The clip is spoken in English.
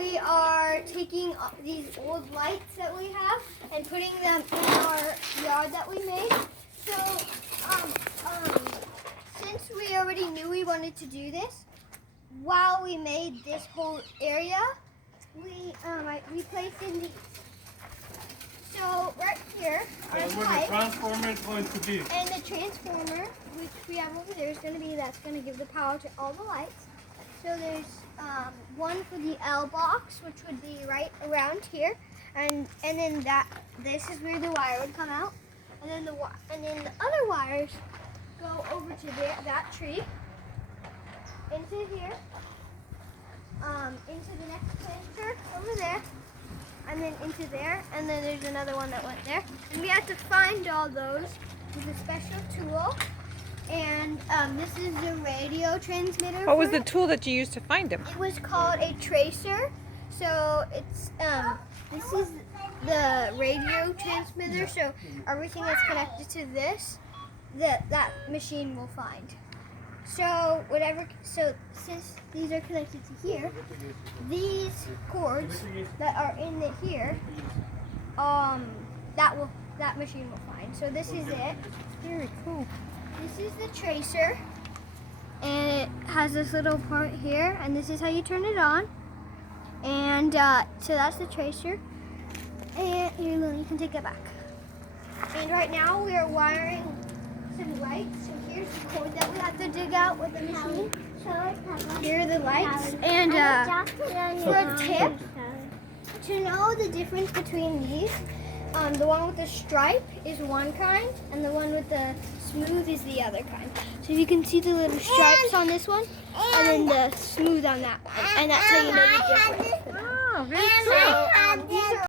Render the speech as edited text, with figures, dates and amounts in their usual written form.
we are taking these old lights that we have and putting them in our yard that we made. So, since we already knew we wanted to do this, while we made this whole area, we placed in these. So right here are the where the lights. transformer is going to be. And the transformer, which we have over there, is going to be that's going to give the power to all the lights. So there's one for the L box, which would be right around here, and then this is where the wire would come out, and then the other wires go over to that tree, into here, into the next connector over there, and then into there, and then there's another one that went there, and we had to find all those with a special tool. And this is the radio transmitter. What was the tool that you used to find them? It was called a tracer. So it's this is the radio transmitter. So everything that's connected to this, that machine will find. So since these are connected to here, these cords that are in here, that machine will find. So this is it. Very cool. This is the tracer, and it has this little part here, and this is how you turn it on. And so that's the tracer. And here, Lily, you can take it back. And right now we are wiring some lights. So here's the cord that we have to dig out with the machine. Here are the lights. And for a tip, to know the difference between these, the one with the stripe is one kind, and the one with the smooth is the other kind. So you can see the little stripes on this one, and then the smooth on that one, and that's how you know the difference.